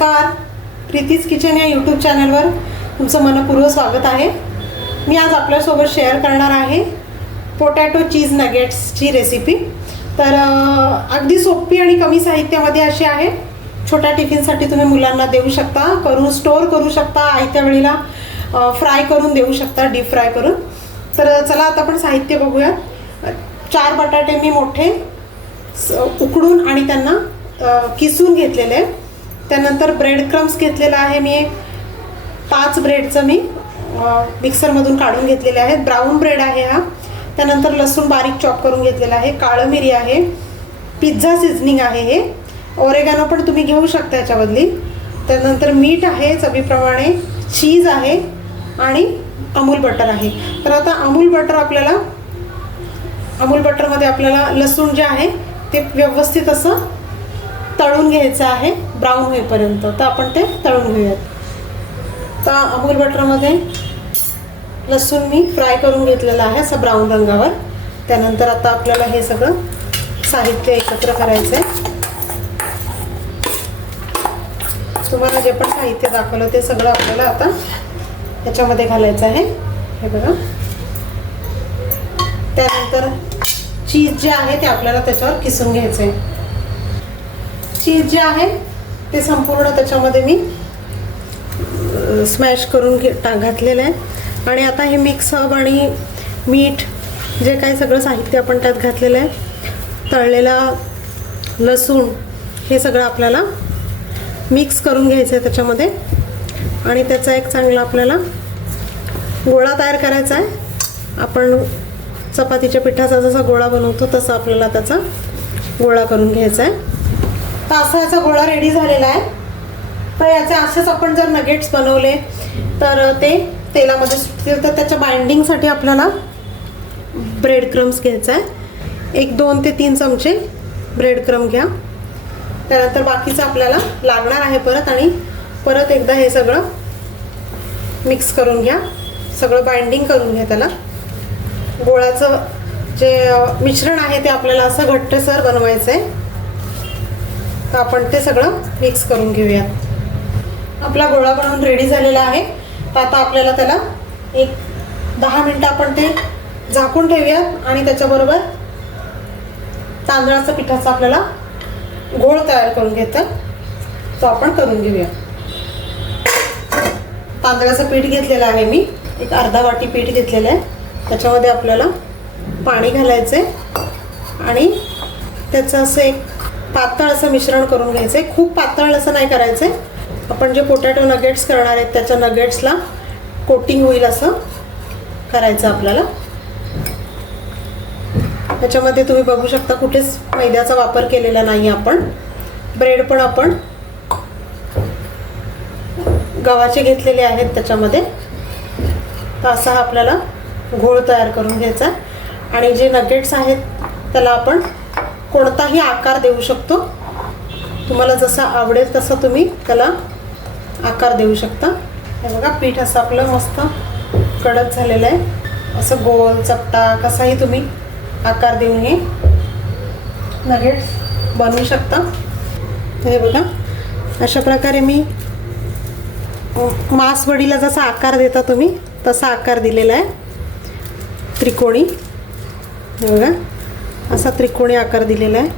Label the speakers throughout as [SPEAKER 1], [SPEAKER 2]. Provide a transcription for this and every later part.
[SPEAKER 1] नमस्कार. प्रीतीज किचन या यूट्यूब चॅनलवर तुमचं मनपूर्व स्वागत आहे. मी आज आपल्यासोबत शेअर करणार आहे पोटॅटो चीज नगेट्सची रेसिपी तर अगदी सोपी आणि कमी साहित्यामध्ये अशी आहे. छोट्या टिफिनसाठी तुम्ही मुलांना देऊ शकता करून स्टोअर करू शकता आयत्या वेळेला फ्राय करून देऊ शकता डीप फ्राय करून. तर चला आता आपण साहित्य बघूया चार बटाटे मी मोठे स- उकडून आणि त्यांना किसून घेतलेले आहे त्यानंतर ब्रेड क्रम्स घेतलेला आहे मी. एक पाच ब्रेडचं मी मिक्सरमधून काढून घेतलेले आहेत. ब्राऊन ब्रेड आहे हा. त्यानंतर लसूण बारीक चॉप करून घेतलेला आहे. काळं मिरी आहे. पिझ्झा सिझनिंग आहे हे. ओरेगानो पण तुम्ही घेऊ शकता याच्याबदली त्यानंतर मीठ आहे चवीप्रमाणे. चीज आहे आणि अमूल बटर आहे. तर आता अमूल बटर आपल्याला अमूल बटरमध्ये आपल्याला लसूण जे आहे ते व्यवस्थित असं तळून घ्यायचं आहे. ब्राऊन होईपर्यंत. तर आपण ते तळून घेऊयात. तर अमूल बटरमध्ये लसूण मी फ्राय करून घेतलेलं आहे असं ब्राऊन रंगावर. त्यानंतर आता आपल्याला हे सगळं साहित्य एकत्र करायचं आहे तुम्हाला जे पण साहित्य दाखवलं ते सगळं आपल्याला आता ह्याच्यामध्ये घालायचं आहे. हे बघा. त्यानंतर चीज जे आहे ते आपल्याला त्याच्यावर किसून घ्यायचं आहे चीज जे आहे ते संपूर्ण त्याच्यामध्ये मी स्मॅश करून घे टा घातलेलं आहे. आणि आता हे मिक्स हब आणि मीठ जे काही सगळं साहित्य आपण त्यात घातलेलं आहे तळलेला लसूण हे सगळं आपल्याला मिक्स करून घ्यायचं आहे त्याच्यामध्ये. आणि त्याचा एक चांगला आपल्याला गोळा तयार करायचा आहे. आपण चपातीच्या पिठाचा जसा गोळा बनवतो तसा आपल्याला त्याचा गोळा करून घ्यायचा आहे. तर असा याचा गोळा रेडी झालेला आहे. तर याचे असेच आपण जर नगेट्स बनवले तर ते तेलामध्ये सुटतील. तर त्याच्या बाइंडिंगसाठी आपल्याला ब्रेड क्रम्स घ्यायचा आहे एक दोन ते तीन चमचे ब्रेड क्रम घ्या. त्यानंतर बाकीचं आपल्याला लागणार आहे परत आणि परत एकदा हे सगळं मिक्स करून घ्या. सगळं बाइंडिंग करून घ्या त्याला. गोळाचं जे मिश्रण आहे ते आपल्याला असं घट्टसर बनवायचं आहे तर आपण ते सगळं मिक्स करून घेऊयात. आपला गोळा बनवून रेडी झालेला आहे. तर आता आपल्याला त्याला एक दहा मिनटं आपण ते झाकून ठेवूयात आणि त्याच्याबरोबर तांदळाचं पिठाचा आपल्याला घोळ तयार करून घेतात तो आपण करून घेऊया. तांदळाचं पीठ घेतलेलं आहे मी. एक अर्धा वाटी पीठ घेतलेलं आहे. त्याच्यामध्ये आपल्याला पाणी घालायचं आहे आणि त्याचं असं एक पातळ असं मिश्रण करून घ्यायचं आहे. खूप पातळ असं नाही करायचं आहे. आपण जे पोटॅटो नगेट्स करणार आहेत त्याच्या नगेट्सला कोटिंग होईल असं करायचं आपल्याला. त्याच्यामध्ये तुम्ही बघू शकता कुठेच मैद्याचा वापर केलेला नाही आपण. ब्रेड पण आपण गव्हाचे घेतलेले आहेत त्याच्यामध्ये. तर असा हा आपल्याला घोळ तयार करून घ्यायचा आहे. आणि जे नगेट्स आहेत त्याला आपण कोणताही आकार देऊ शकतो. तुम्हाला जसा आवडेल तसा तुम्ही त्याला आकार देऊ शकता. हे बघा पीठ असं आपलं मस्त कडक झालेलं आहे. असं गोल चपटा कसाही तुम्ही आकार देऊन हे नगेट्स बनवू शकता. हे बघा अशा प्रकारे मी मासवडीला जसा आकार देता तुम्ही तसा आकार दिलेला आहे. त्रिकोणी. हे बघा. असा त्रिकोणी आकार दिलेला आहे.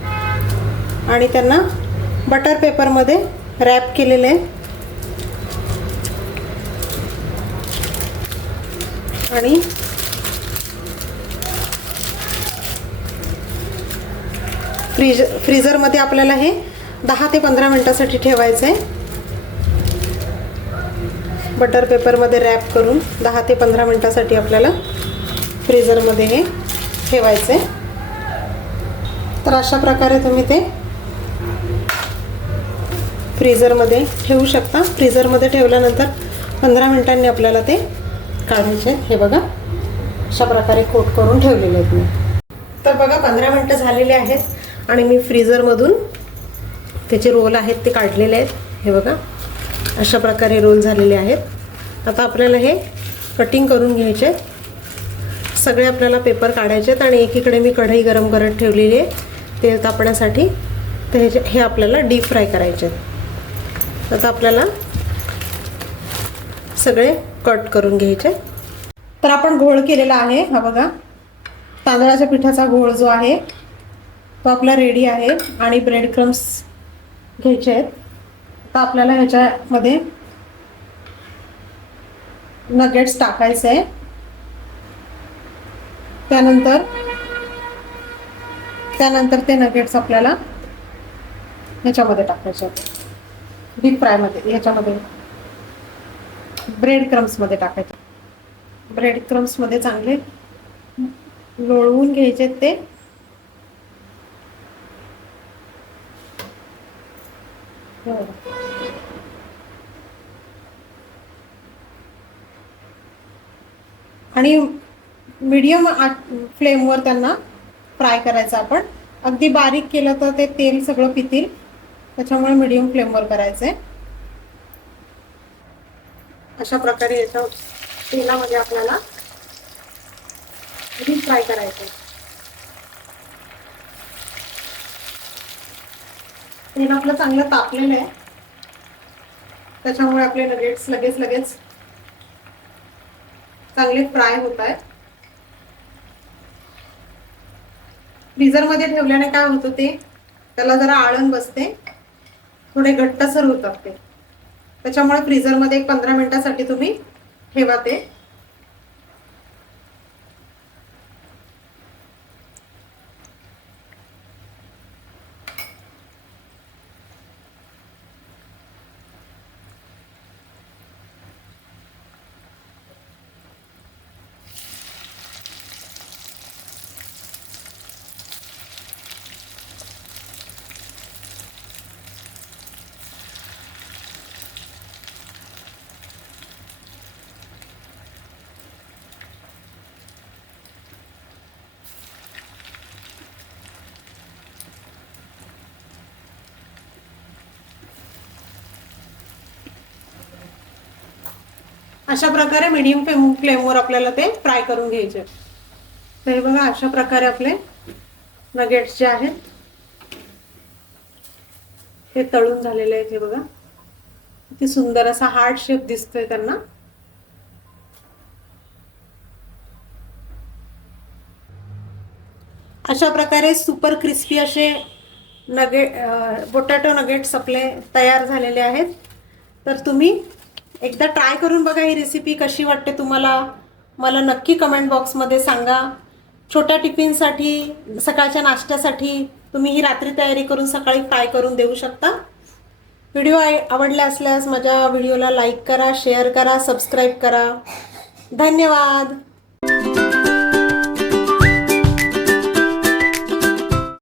[SPEAKER 1] आणि त्यांना बटर पेपरमध्ये रॅप केलेलं आहे. आणि फ्रीज फ्रीझरमध्ये आपल्याला हे दहा ते पंधरा मिनटासाठी ठेवायचं आहे. बटर पेपरमध्ये रॅप करून दहा ते पंधरा मिनटासाठी आपल्याला फ्रीझरमध्ये हे ठेवायचं आहे. तर अशा प्रकारे तुम्ही ते फ्रीझरमध्ये ठेवू शकता. फ्रीझरमध्ये ठेवल्यानंतर पंधरा मिनटांनी आपल्याला ते काढायचे आहेत. हे बघा अशा प्रकारे कोट करून ठेवलेले आहेत मी. तर बघा पंधरा मिनटं झालेले आहेत आणि मी फ्रीझरमधून त्याचे रोल आहेत ते काढलेले आहेत. हे बघा अशा प्रकारे रोल झालेले आहेत. आता आपल्याला हे कटिंग करून घ्यायचे आहेत. सगळे आपल्याला पेपर काढायचे आहेत आणि एकीकडे मी कढई गरम करत ठेवलेली आहे. तेल तापण्यासाठी तर हे हे आपल्याला डीप फ्राय करायचे आहेत. आता आपल्याला सगळे कट करून घ्यायचे तर आपण घोळ केलेला आहे हा बघा. तांदळाच्या पिठाचा घोळ जो आहे तो आपला रेडी आहे आणि ब्रेड क्रम्स घ्यायचे आहेत. आता आपल्याला ह्याच्यामध्ये नगेट्स टाकायचे आहे त्यानंतर त्यानंतर ते नगेट्स आपल्याला ह्याच्यामध्ये टाकायचे आहेत. डीप फ्रायमध्ये ह्याच्यामध्ये ब्रेड क्रम्समध्ये टाकायचे ब्रेड क्रम्समध्ये चांगले लोळवून घ्यायचे ते. आणि मीडियम फ्लेमवर त्यांना फ्राय करायचं आपण. अगदी बारीक केलं तर ते तेल सगळं पितील. त्याच्यामुळे मिडियम फ्लेमवर करायचं आहे अशा प्रकारे याच्या तेलामध्ये आपल्याला डीप फ्राय करायचं आहे तेल आपलं चांगलं तापलेलं आहे. त्याच्यामुळे आपले नगेट्स लगेच लगेच चांगले फ्राय होत आहेत. फ्रीझरमध्ये ठेवल्याने काय होतं ते? त्याला जरा आळण बसते. थोडे घट्टसर होतात ते त्याच्यामुळे फ्रीझरमध्ये एक पंधरा मिनिटासाठी तुम्ही ठेवा ते. अशा प्रकारे मिडियम फ्लेम फ्लेमवर आपल्याला ते फ्राय करून घ्यायचे. तर हे बघा अशा प्रकारे आपले नगेट्स जे आहेत ते तळून झालेले आहेत हे बघा. किती सुंदर असा हार्ट शेप दिसतोय त्यांना. अशा प्रकारे सुपर क्रिस्पी असे नगे बोटॅटो नगेट्स आपले तयार झालेले आहेत. तर तुम्ही एकदा ट्राय करून बघा ही रेसिपी कशी वाटते तुम्हाला. मला नक्की कमेंट बॉक्समध्ये सांगा. छोट्या टिफिनसाठी सकाळच्या नाश्त्यासाठी तुम्ही ही रात्री तयारी करून सकाळी फ्राय करून देऊ शकता. व्हिडिओ आवडला असल्यास माझ्या व्हिडिओला लाईक करा शेअर करा सबस्क्राईब करा. धन्यवाद.